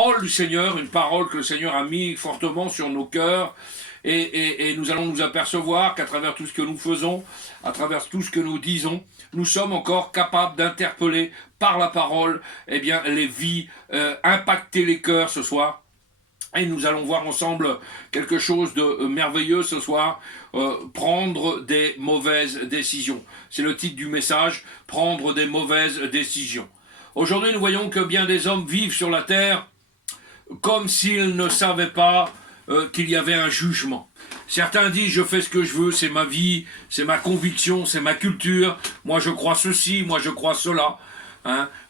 parole du Seigneur, une parole que le Seigneur a mis fortement sur nos cœurs, et nous allons nous apercevoir qu'à travers tout ce que nous faisons, à travers tout ce que nous disons, nous sommes encore capables d'interpeller par la parole les vies, impacter les cœurs ce soir. Et nous allons voir ensemble quelque chose de merveilleux ce soir, prendre des mauvaises décisions. C'est le titre du message, prendre des mauvaises décisions. Aujourd'hui, nous voyons que bien des hommes vivent sur la terre comme s'ils ne savaient pas qu'il y avait un jugement. Certains disent, je fais ce que je veux, c'est ma vie, c'est ma conviction, c'est ma culture, moi je crois ceci, moi je crois cela.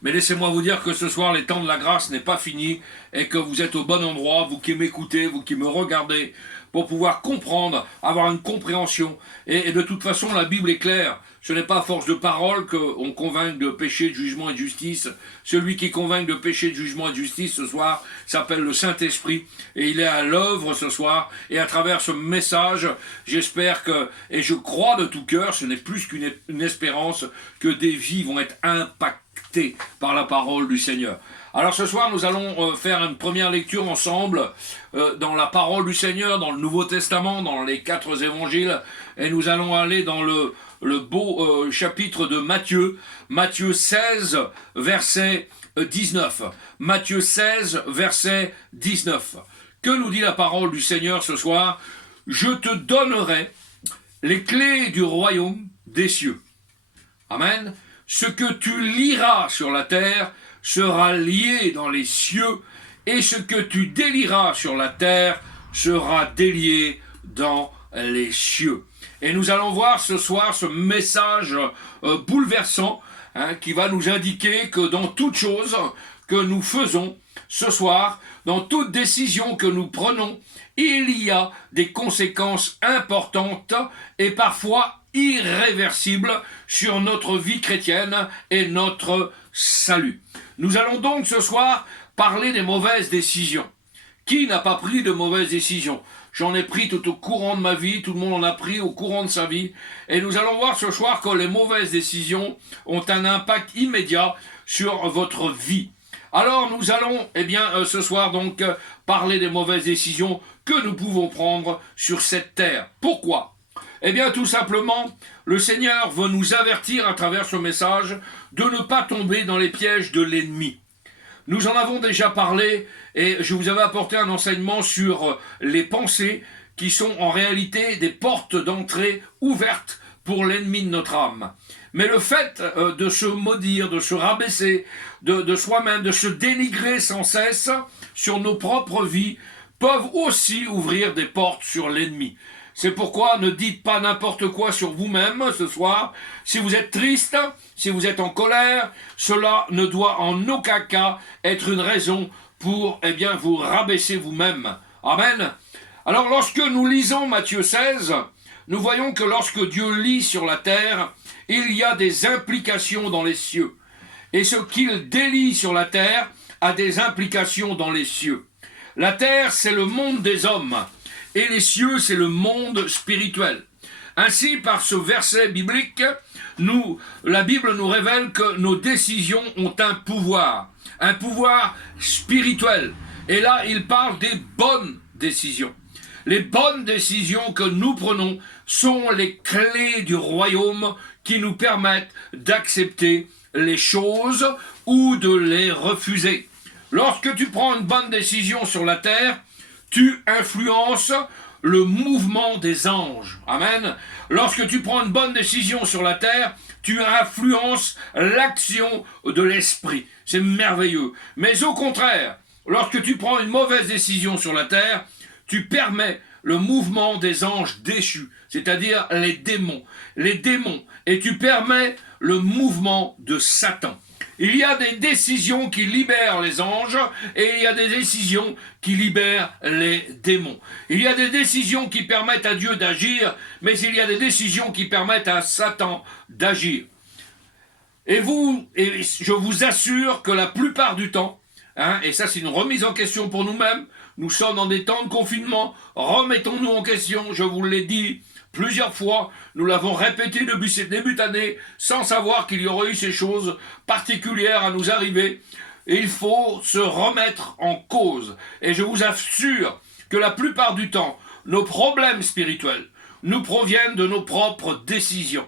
Mais laissez-moi vous dire que ce soir, les temps de la grâce n'est pas fini et que vous êtes au bon endroit, vous qui m'écoutez, vous qui me regardez, pour pouvoir comprendre, avoir une compréhension. Et de toute façon, la Bible est claire. Ce n'est pas à force de parole qu'on convainc de péché, de jugement et de justice. Celui qui convainc de péché, de jugement et de justice ce soir s'appelle le Saint-Esprit. Et il est à l'œuvre ce soir. Et à travers ce message, j'espère que, et je crois de tout cœur, ce n'est plus qu'une espérance, que des vies vont être impactées par la parole du Seigneur. Alors ce soir, nous allons faire une première lecture ensemble dans la parole du Seigneur, dans le Nouveau Testament, dans les 4 évangiles. Et nous allons aller dans le beau chapitre de Matthieu, Matthieu 16, verset 19. Matthieu 16, verset 19. Que nous dit la parole du Seigneur ce soir? Je te donnerai les clés du royaume des cieux. Amen. Ce que tu lieras sur la terre sera lié dans les cieux, et ce que tu délieras sur la terre sera délié dans les cieux. Et nous allons voir ce soir ce message bouleversant qui va nous indiquer que dans toute chose que nous faisons ce soir, dans toute décision que nous prenons, il y a des conséquences importantes et parfois irréversibles sur notre vie chrétienne et notre salut. Nous allons donc ce soir parler des mauvaises décisions. Qui n'a pas pris de mauvaises décisions? J'en ai pris tout au courant de ma vie, tout le monde en a pris au courant de sa vie. Et nous allons voir ce soir que les mauvaises décisions ont un impact immédiat sur votre vie. Alors nous allons ce soir donc parler des mauvaises décisions que nous pouvons prendre sur cette terre. Pourquoi? Tout simplement, le Seigneur veut nous avertir à travers ce message de ne pas tomber dans les pièges de l'ennemi. Nous en avons déjà parlé et je vous avais apporté un enseignement sur les pensées qui sont en réalité des portes d'entrée ouvertes pour l'ennemi de notre âme. Mais le fait de se maudire, de se rabaisser de soi-même, de se dénigrer sans cesse sur nos propres vies, peuvent aussi ouvrir des portes sur l'ennemi. C'est pourquoi ne dites pas n'importe quoi sur vous-même ce soir. Si vous êtes triste, si vous êtes en colère, cela ne doit en aucun cas être une raison pour vous rabaisser vous-même. Amen. Alors lorsque nous lisons Matthieu 16, nous voyons que lorsque Dieu lit sur la terre, il y a des implications dans les cieux. Et ce qu'il délie sur la terre a des implications dans les cieux. La terre, c'est le monde des hommes. Et les cieux, c'est le monde spirituel. Ainsi, par ce verset biblique, la Bible nous révèle que nos décisions ont un pouvoir spirituel. Et là, il parle des bonnes décisions. Les bonnes décisions que nous prenons sont les clés du royaume qui nous permettent d'accepter les choses ou de les refuser. Lorsque tu prends une bonne décision sur la terre, tu influences le mouvement des anges. Amen. Lorsque tu prends une bonne décision sur la terre, tu influences l'action de l'esprit. C'est merveilleux. Mais au contraire, lorsque tu prends une mauvaise décision sur la terre, tu permets le mouvement des anges déchus, c'est-à-dire les démons. Et tu permets le mouvement de Satan. Il y a des décisions qui libèrent les anges et il y a des décisions qui libèrent les démons. Il y a des décisions qui permettent à Dieu d'agir, mais il y a des décisions qui permettent à Satan d'agir. Et je vous assure que la plupart du temps, et ça c'est une remise en question pour nous-mêmes, nous sommes dans des temps de confinement, remettons-nous en question, je vous l'ai dit plusieurs fois, nous l'avons répété depuis ce début d'année, sans savoir qu'il y aurait eu ces choses particulières à nous arriver. il faut se remettre en cause. Et je vous assure que la plupart du temps, nos problèmes spirituels nous proviennent de nos propres décisions.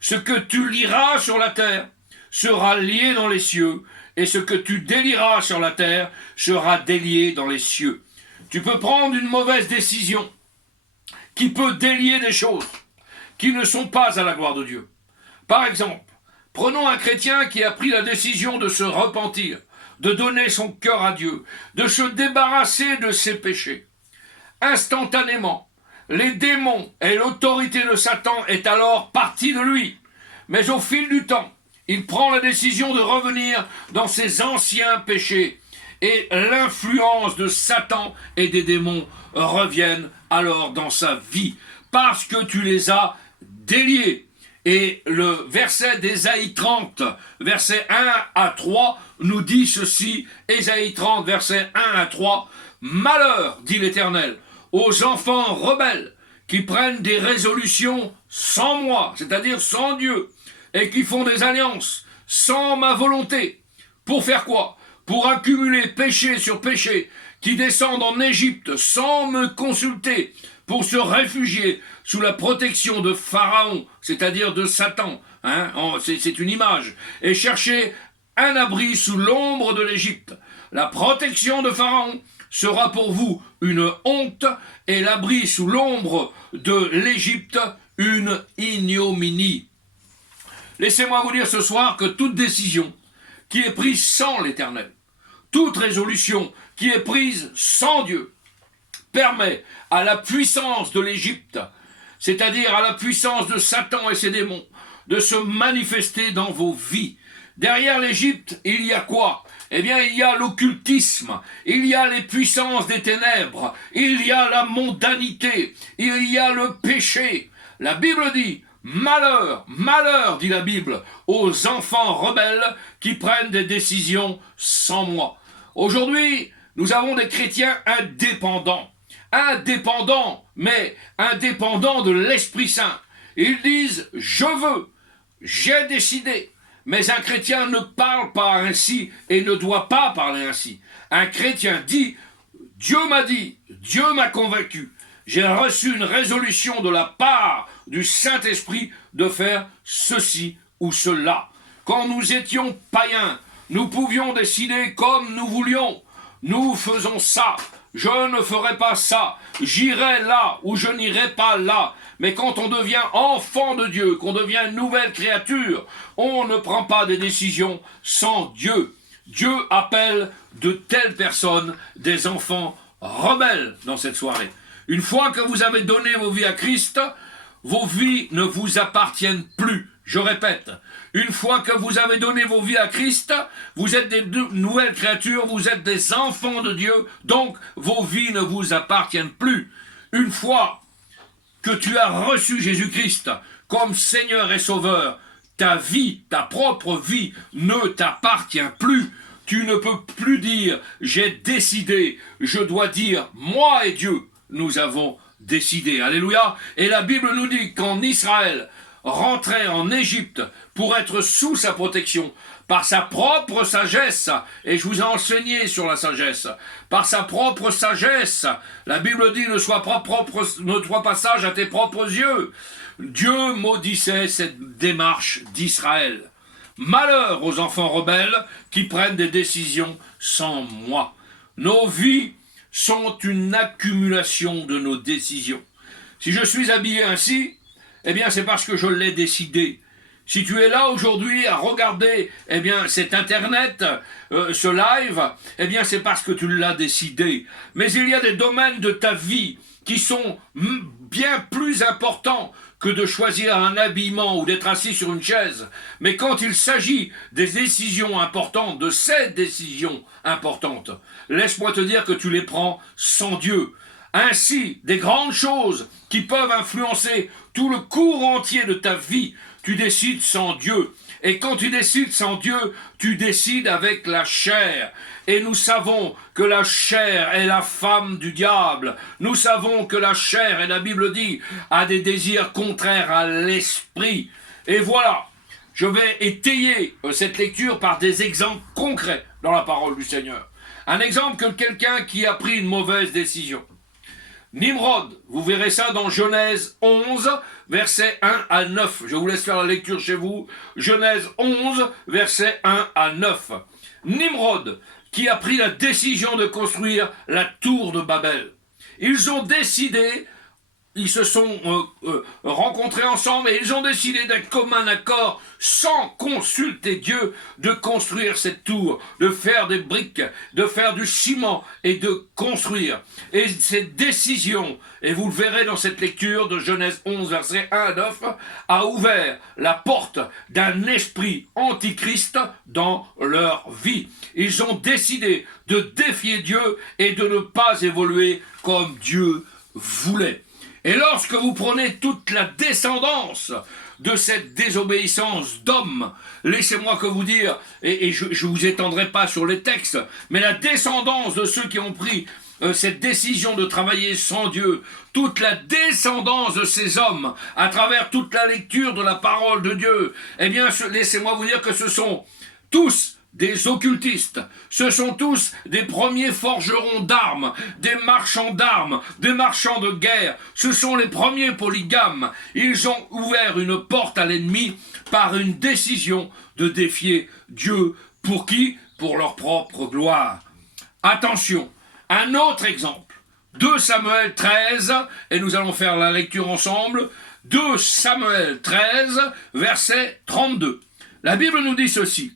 Ce que tu liras sur la terre sera lié dans les cieux, et ce que tu délieras sur la terre sera délié dans les cieux. Tu peux prendre une mauvaise décision qui peut délier des choses qui ne sont pas à la gloire de Dieu. Par exemple, prenons un chrétien qui a pris la décision de se repentir, de donner son cœur à Dieu, de se débarrasser de ses péchés. Instantanément, les démons et l'autorité de Satan est alors partie de lui. Mais au fil du temps, il prend la décision de revenir dans ses anciens péchés. Et l'influence de Satan et des démons reviennent alors dans sa vie, parce que tu les as déliés. Et le verset d'Ésaïe 30, versets 1 à 3, nous dit ceci, Ésaïe 30, versets 1 à 3, « Malheur, dit l'Éternel, aux enfants rebelles qui prennent des résolutions sans moi, c'est-à-dire sans Dieu, et qui font des alliances sans ma volonté. Pour faire quoi? Pour accumuler péché sur péché, qui descendent en Égypte sans me consulter, pour se réfugier sous la protection de Pharaon, c'est-à-dire de Satan, c'est une image, et chercher un abri sous l'ombre de l'Égypte. La protection de Pharaon sera pour vous une honte, et l'abri sous l'ombre de l'Égypte une ignominie. Laissez-moi vous dire ce soir que toute décision qui est prise sans l'Éternel, toute résolution qui est prise sans Dieu, permet à la puissance de l'Égypte, c'est-à-dire à la puissance de Satan et ses démons, de se manifester dans vos vies. Derrière l'Égypte, il y a quoi? Eh bien, il y a l'occultisme, il y a les puissances des ténèbres, il y a la mondanité, il y a le péché. La Bible dit, malheur, malheur, dit la Bible, aux enfants rebelles qui prennent des décisions sans moi. Aujourd'hui, nous avons des chrétiens indépendants, mais indépendants de l'Esprit Saint. Ils disent, je veux, j'ai décidé. Mais un chrétien ne parle pas ainsi et ne doit pas parler ainsi. Un chrétien dit, Dieu m'a dit, Dieu m'a convaincu. J'ai reçu une résolution de la part du Saint-Esprit de faire ceci ou cela. Quand nous étions païens, nous pouvions décider comme nous voulions. Nous faisons ça, je ne ferai pas ça, j'irai là ou je n'irai pas là. Mais quand on devient enfant de Dieu, qu'on devient une nouvelle créature, on ne prend pas des décisions sans Dieu. Dieu appelle de telles personnes des enfants rebelles dans cette soirée. Une fois que vous avez donné vos vies à Christ, vos vies ne vous appartiennent plus. Je répète, une fois que vous avez donné vos vies à Christ, vous êtes des nouvelles créatures, vous êtes des enfants de Dieu, donc vos vies ne vous appartiennent plus. Une fois que tu as reçu Jésus-Christ comme Seigneur et Sauveur, ta vie, ta propre vie ne t'appartient plus. Tu ne peux plus dire « j'ai décidé », je dois dire « moi et Dieu, nous avons décidé ». Alléluia. Et la Bible nous dit qu'en Israël, rentrait en Égypte pour être sous sa protection, par sa propre sagesse, et je vous ai enseigné sur la sagesse, par sa propre sagesse, la Bible dit ne sois pas sage à tes propres yeux. Dieu maudissait cette démarche d'Israël. Malheur aux enfants rebelles qui prennent des décisions sans moi. Nos vies sont une accumulation de nos décisions. Si je suis habillé ainsi, eh bien, c'est parce que je l'ai décidé. Si tu es là aujourd'hui à regarder, eh bien, cet Internet, ce live, eh bien, c'est parce que tu l'as décidé. Mais il y a des domaines de ta vie qui sont bien plus importants que de choisir un habillement ou d'être assis sur une chaise. Mais quand il s'agit des décisions importantes, de ces décisions importantes, laisse-moi te dire que tu les prends sans Dieu. Ainsi, des grandes choses qui peuvent influencer tout le cours entier de ta vie, tu décides sans Dieu. Et quand tu décides sans Dieu, tu décides avec la chair. Et nous savons que la chair est la femme du diable. Nous savons que la chair, et la Bible dit, a des désirs contraires à l'esprit. Et voilà, je vais étayer cette lecture par des exemples concrets dans la parole du Seigneur. Un exemple que quelqu'un qui a pris une mauvaise décision. Nimrod, vous verrez ça dans Genèse 11, versets 1 à 9. Je vous laisse faire la lecture chez vous. Genèse 11, versets 1 à 9. Nimrod, qui a pris la décision de construire la tour de Babel. Ils ont décidé, ils se sont rencontrés ensemble et ils ont décidé d'un commun accord, sans consulter Dieu, de construire cette tour, de faire des briques, de faire du ciment et de construire. Et cette décision, et vous le verrez dans cette lecture de Genèse 11, versets 1 à 9, a ouvert la porte d'un esprit antichrist dans leur vie. Ils ont décidé de défier Dieu et de ne pas évoluer comme Dieu voulait. Et lorsque vous prenez toute la descendance de cette désobéissance d'hommes, laissez-moi que vous dire, et je ne vous étendrai pas sur les textes, mais la descendance de ceux qui ont pris cette décision de travailler sans Dieu, toute la descendance de ces hommes, à travers toute la lecture de la parole de Dieu, eh bien, laissez-moi vous dire que ce sont tous des occultistes, ce sont tous des premiers forgerons d'armes, des marchands d'armes, des marchands de guerre, ce sont les premiers polygames. Ils ont ouvert une porte à l'ennemi par une décision de défier Dieu. Pour qui? Pour leur propre gloire. Attention, un autre exemple, 2 Samuel 13, et nous allons faire la lecture ensemble, 2 Samuel 13, verset 32. La Bible nous dit ceci.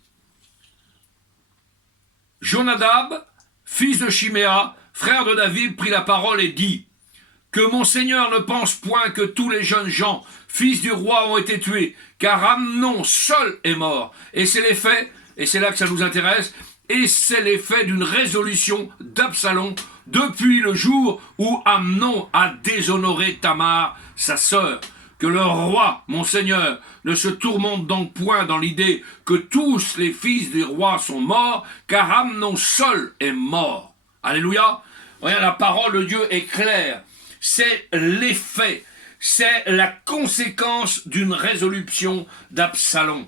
Jonadab, fils de Chiméa, frère de David, prit la parole et dit « Que mon Seigneur ne pense point que tous les jeunes gens, fils du roi, ont été tués, car Amnon seul est mort. » Et c'est l'effet, et c'est là que ça nous intéresse, et c'est l'effet d'une résolution d'Absalom depuis le jour où Amnon a déshonoré Tamar, sa sœur. Que le roi, mon Seigneur, ne se tourmente donc point dans l'idée que tous les fils du roi sont morts, car Amnon seul est mort. Alléluia. Regarde, la parole de Dieu est claire. C'est l'effet, c'est la conséquence d'une résolution d'Absalom.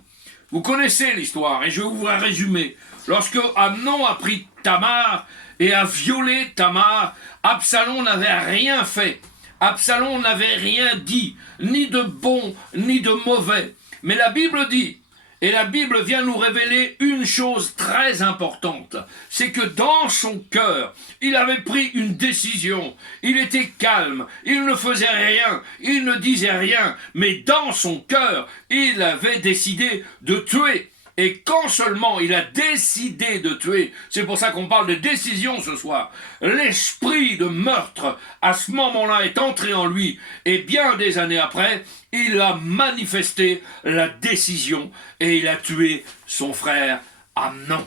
Vous connaissez l'histoire, et je vais vous la résumer. Lorsque Amnon a pris Tamar et a violé Tamar, Absalom n'avait rien fait. Absalom n'avait rien dit, ni de bon, ni de mauvais. Mais la Bible dit, et la Bible vient nous révéler une chose très importante, c'est que dans son cœur, il avait pris une décision. Il était calme, il ne faisait rien, il ne disait rien, mais dans son cœur, il avait décidé de tuer. Et quand seulement il a décidé de tuer, c'est pour ça qu'on parle de décision ce soir, l'esprit de meurtre, à ce moment-là, est entré en lui, et bien des années après, il a manifesté la décision, et il a tué son frère Amnon.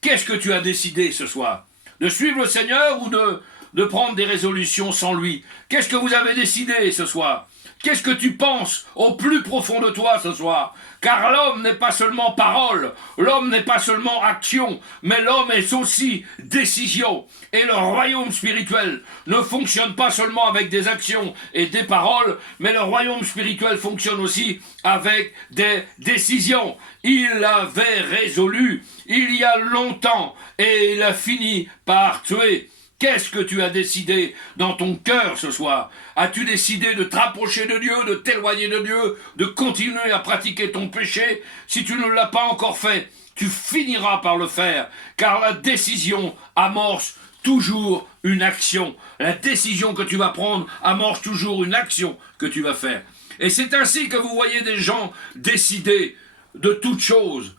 Qu'est-ce que tu as décidé ce soir? De suivre le Seigneur ou de prendre des résolutions sans lui? Qu'est-ce que vous avez décidé ce soir? Qu'est-ce que tu penses au plus profond de toi ce soir? Car l'homme n'est pas seulement parole, l'homme n'est pas seulement action, mais l'homme est aussi décision. Et le royaume spirituel ne fonctionne pas seulement avec des actions et des paroles, mais le royaume spirituel fonctionne aussi avec des décisions. Il avait résolu il y a longtemps et il a fini par tuer. Qu'est-ce que tu as décidé dans ton cœur ce soir? As-tu décidé de te rapprocher de Dieu, de t'éloigner de Dieu, de continuer à pratiquer ton péché? Si tu ne l'as pas encore fait, tu finiras par le faire, car la décision amorce toujours une action. La décision que tu vas prendre amorce toujours une action que tu vas faire. Et c'est ainsi que vous voyez des gens décider de toutes choses.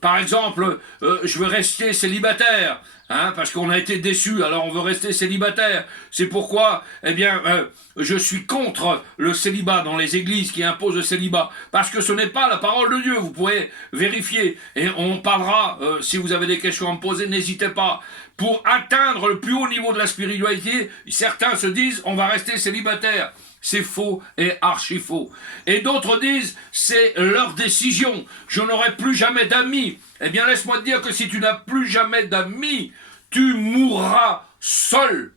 Par exemple, je veux rester célibataire, parce qu'on a été déçus, alors on veut rester célibataire. C'est pourquoi, je suis contre le célibat dans les églises qui imposent le célibat, parce que ce n'est pas la parole de Dieu, vous pouvez vérifier, et on parlera, si vous avez des questions à me poser, n'hésitez pas. Pour atteindre le plus haut niveau de la spiritualité, certains se disent, on va rester célibataire. C'est faux et archi faux. Et d'autres disent, c'est leur décision. Je n'aurai plus jamais d'amis. Eh bien, laisse-moi te dire que si tu n'as plus jamais d'amis, tu mourras seul.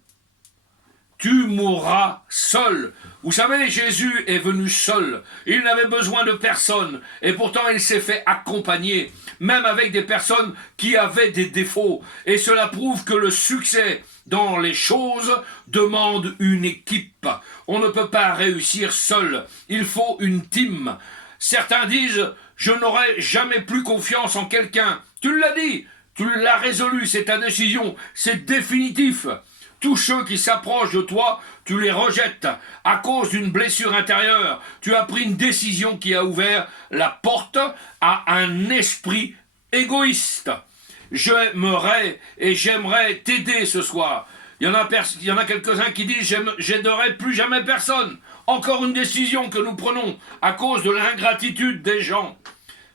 tu mourras seul. Vous savez, Jésus est venu seul. Il n'avait besoin de personne. Et pourtant, il s'est fait accompagner, même avec des personnes qui avaient des défauts. Et cela prouve que le succès dans les choses demande une équipe. On ne peut pas réussir seul. Il faut une team. Certains disent, je n'aurai jamais plus confiance en quelqu'un. Tu l'as dit, tu l'as résolu, c'est ta décision, c'est définitif. Tous ceux qui s'approchent de toi, tu les rejettes à cause d'une blessure intérieure. Tu as pris une décision qui a ouvert la porte à un esprit égoïste. J'aimerais et j'aimerais t'aider ce soir. Il y en a quelques-uns qui disent « j'aiderai plus jamais personne ». Encore une décision que nous prenons à cause de l'ingratitude des gens.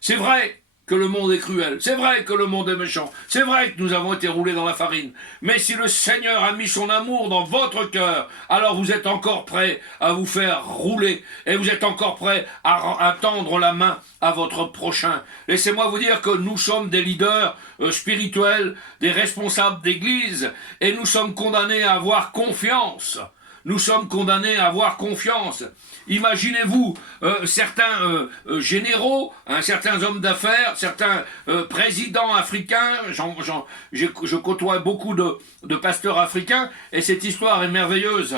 C'est vrai que le monde est cruel, c'est vrai que le monde est méchant, c'est vrai que nous avons été roulés dans la farine. Mais si le Seigneur a mis son amour dans votre cœur, alors vous êtes encore prêts à vous faire rouler et vous êtes encore prêts à tendre la main à votre prochain. Laissez-moi vous dire que nous sommes des leaders spirituels, des responsables d'église et nous sommes condamnés à avoir confiance. Nous sommes condamnés à avoir confiance. Imaginez-vous certains généraux, certains hommes d'affaires, certains présidents africains, je côtoie beaucoup de pasteurs africains, et cette histoire est merveilleuse.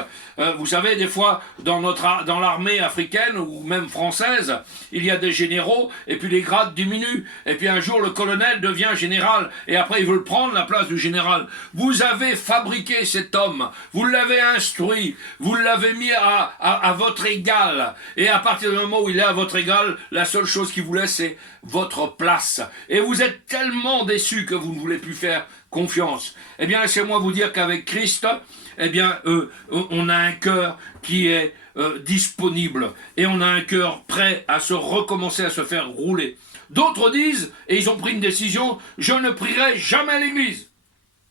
Vous savez, des fois, dans l'armée africaine, ou même française, il y a des généraux, et puis les grades diminuent, et puis un jour, le colonel devient général, et après, ils veulent prendre la place du général. Vous avez fabriqué cet homme, vous l'avez instruit, vous l'avez mis à votre égal, et à partir du moment où il est à votre égal, la seule chose qu'il vous laisse, c'est votre place. Et vous êtes tellement déçus que vous ne voulez plus faire confiance. Eh bien, laissez-moi vous dire qu'avec Christ, eh bien, on a un cœur qui est disponible, et on a un cœur prêt à se recommencer à se faire rouler. D'autres disent, et ils ont pris une décision, je ne prierai jamais à l'église.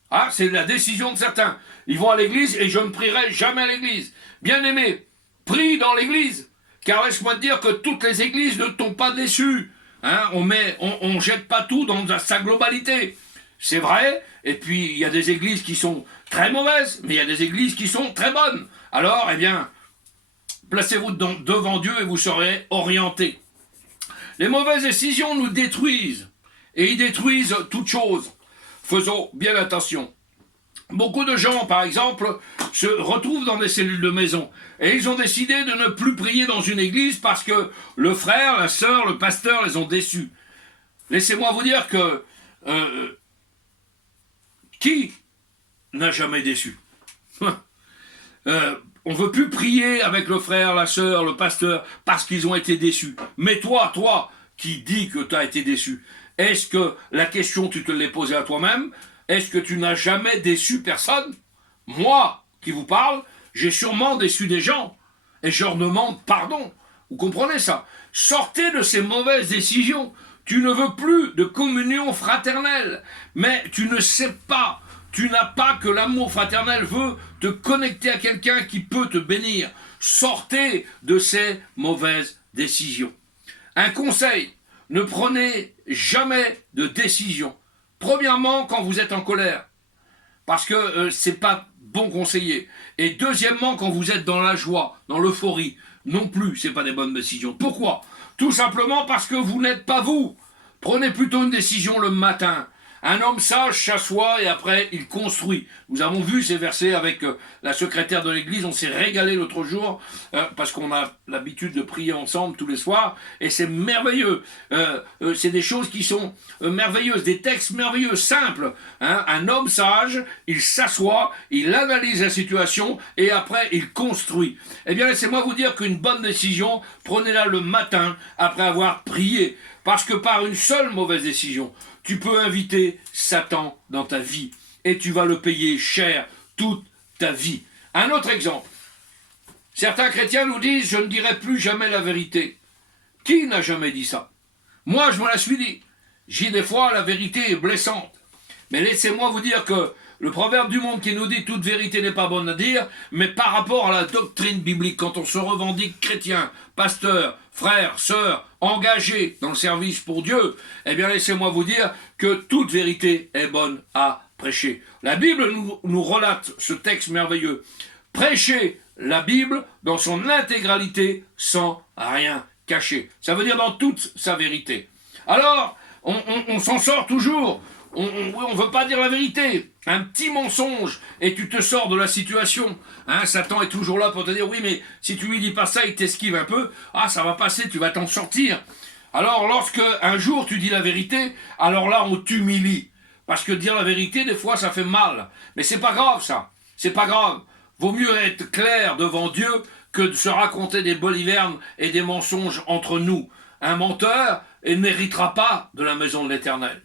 Ah, c'est la décision de certains. Ils vont à l'église et je ne prierai jamais à l'église. Bien-aimé, prie dans l'église, car laisse-moi te dire que toutes les églises ne t'ont pas déçu. Hein, on jette pas tout dans sa globalité. C'est vrai, et puis il y a des églises qui sont très mauvaises, mais il y a des églises qui sont très bonnes. Alors, eh bien, placez-vous devant Dieu et vous serez orientés. Les mauvaises décisions nous détruisent, et ils détruisent toutes choses. Faisons bien attention. Beaucoup de gens, par exemple, se retrouvent dans des cellules de maison et ils ont décidé de ne plus prier dans une église parce que le frère, la sœur, le pasteur les ont déçus. Laissez-moi vous dire que qui n'a jamais déçu? On ne veut plus prier avec le frère, la sœur, le pasteur parce qu'ils ont été déçus. Mais toi qui dis que tu as été déçu, est-ce que la question tu te l'es posée à toi-même? Est-ce que tu n'as jamais déçu personne? Moi, qui vous parle, j'ai sûrement déçu des gens. Et je leur demande pardon. Vous comprenez ça? Sortez de ces mauvaises décisions. Tu ne veux plus de communion fraternelle. Mais tu ne sais pas, tu n'as pas que l'amour fraternel veut te connecter à quelqu'un qui peut te bénir. Sortez de ces mauvaises décisions. Un conseil, ne prenez jamais de décision. Premièrement, quand vous êtes en colère, parce que c'est pas bon conseiller. Et deuxièmement, quand vous êtes dans la joie, dans l'euphorie, non plus, c'est pas des bonnes décisions. Pourquoi? Tout simplement parce que vous n'êtes pas vous. Prenez plutôt une décision le matin. Un homme sage s'assoit et après il construit. Nous avons vu ces versets avec la secrétaire de l'église, on s'est régalé l'autre jour parce qu'on a l'habitude de prier ensemble tous les soirs et c'est merveilleux. C'est des choses qui sont merveilleuses, des textes merveilleux, simples. Hein. Un homme sage, il s'assoit, il analyse la situation et après il construit. Eh bien laissez-moi vous dire qu'une bonne décision, prenez-la le matin après avoir prié. Parce que par une seule mauvaise décision, tu peux inviter Satan dans ta vie et tu vas le payer cher toute ta vie. Un autre exemple. Certains chrétiens nous disent « je ne dirai plus jamais la vérité ». Qui n'a jamais dit ça? Moi, je me la suis dit. J'ai des fois, la vérité est blessante. Mais laissez-moi vous dire que le proverbe du monde qui nous dit « toute vérité n'est pas bonne à dire », mais par rapport à la doctrine biblique, quand on se revendique chrétien, pasteur, frère, sœur, engagé dans le service pour Dieu, eh bien laissez-moi vous dire que toute vérité est bonne à prêcher. La Bible nous relate ce texte merveilleux. Prêcher la Bible dans son intégralité sans rien cacher. Ça veut dire dans toute sa vérité. Alors, on s'en sort toujours. On ne veut pas dire la vérité. Un petit mensonge et tu te sors de la situation. Hein, Satan est toujours là pour te dire, oui, mais si tu lui dis pas ça, il t'esquive un peu. Ah, ça va passer, tu vas t'en sortir. Alors, lorsque un jour tu dis la vérité, alors là, on t'humilie. Parce que dire la vérité, des fois, ça fait mal. Mais c'est pas grave, ça. C'est pas grave. Vaut mieux être clair devant Dieu que de se raconter des bolivernes et des mensonges entre nous. Un menteur ne méritera pas de la maison de l'Éternel.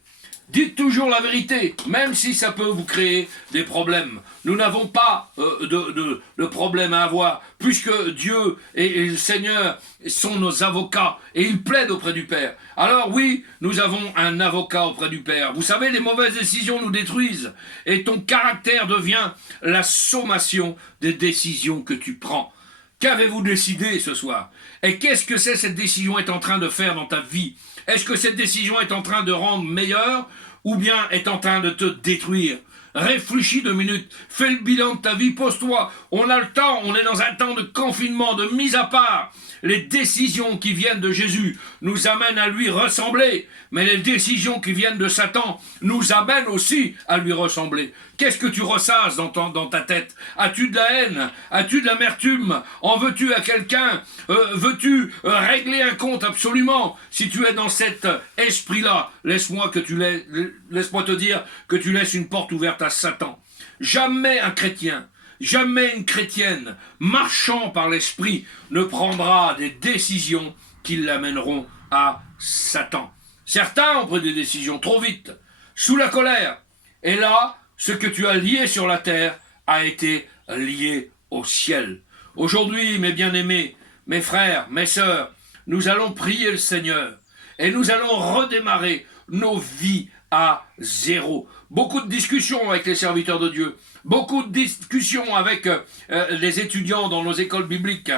Dites toujours la vérité, même si ça peut vous créer des problèmes. Nous n'avons pas de problème à avoir, puisque Dieu et le Seigneur sont nos avocats, et ils plaident auprès du Père. Alors oui, nous avons un avocat auprès du Père. Vous savez, les mauvaises décisions nous détruisent, et ton caractère devient la sommation des décisions que tu prends. Qu'avez-vous décidé ce soir? Et qu'est-ce que cette décision est en train de faire dans ta vie? Est-ce que cette décision est en train de rendre meilleur ou bien est en train de te détruire? Réfléchis 2 minutes, fais le bilan de ta vie, pose-toi. On a le temps, on est dans un temps de confinement, de mise à part. Les décisions qui viennent de Jésus nous amènent à lui ressembler, mais les décisions qui viennent de Satan nous amènent aussi à lui ressembler. Qu'est-ce que tu ressasses dans ta tête? As-tu de la haine? As-tu de l'amertume? En veux-tu à quelqu'un? Veux-tu régler un compte? Absolument. Si tu es dans cet esprit-là, laisse-moi te dire que tu laisses une porte ouverte à Satan. Jamais un chrétien, jamais une chrétienne, marchant par l'esprit, ne prendra des décisions qui l'amèneront à Satan. Certains ont pris des décisions trop vite, sous la colère. Et là, ce que tu as lié sur la terre a été lié au ciel. Aujourd'hui, mes bien-aimés, mes frères, mes sœurs, nous allons prier le Seigneur et nous allons redémarrer nos vies à zéro. Beaucoup de discussions avec les serviteurs de Dieu, beaucoup de discussions avec les étudiants dans nos écoles bibliques,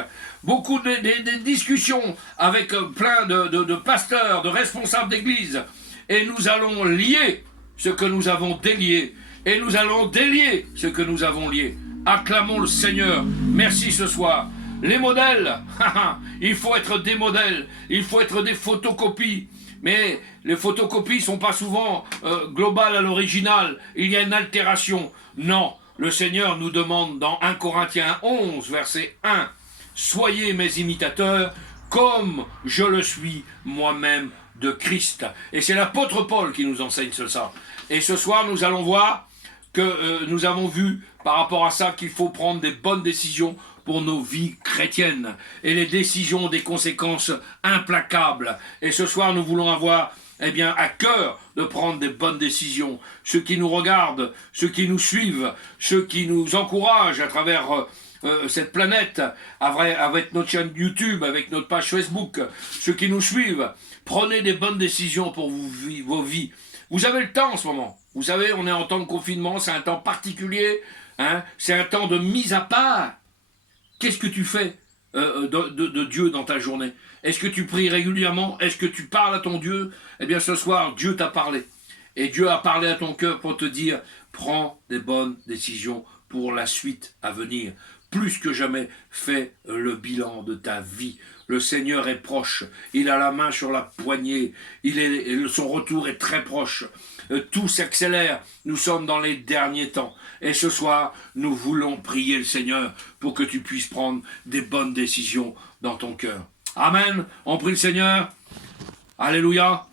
beaucoup de discussions avec plein de pasteurs, de responsables d'église. Et nous allons lier ce que nous avons délié, et nous allons délier ce que nous avons lié. Acclamons le Seigneur. Merci ce soir. Les modèles, il faut être des modèles, il faut être des photocopies. Mais les photocopies ne sont pas souvent globales à l'original. Il y a une altération. Non, le Seigneur nous demande dans 1 Corinthiens 11, verset 1, « Soyez mes imitateurs, comme je le suis moi-même de Christ. » Et c'est l'apôtre Paul qui nous enseigne ça. Et ce soir, nous allons voir que nous avons vu par rapport à ça qu'il faut prendre des bonnes décisions pour nos vies chrétiennes. Et les décisions ont des conséquences implacables. Et ce soir, nous voulons avoir à cœur de prendre des bonnes décisions. Ceux qui nous regardent, ceux qui nous suivent, ceux qui nous encouragent à travers cette planète, avec notre chaîne YouTube, avec notre page Facebook, ceux qui nous suivent, prenez des bonnes décisions pour vos vies. Vous avez le temps en ce moment. Vous savez, on est en temps de confinement, c'est un temps particulier, hein, c'est un temps de mise à part. Qu'est-ce que tu fais de Dieu dans ta journée? Est-ce que tu pries régulièrement? Est-ce que tu parles à ton Dieu? Eh bien, ce soir, Dieu t'a parlé. Et Dieu a parlé à ton cœur pour te dire, prends des bonnes décisions pour la suite à venir. Plus que jamais, fais le bilan de ta vie. Le Seigneur est proche. Il a la main sur la poignée. Son retour est très proche. Tout s'accélère. Nous sommes dans les derniers temps. Et ce soir, nous voulons prier le Seigneur pour que tu puisses prendre des bonnes décisions dans ton cœur. Amen. On prie le Seigneur. Alléluia.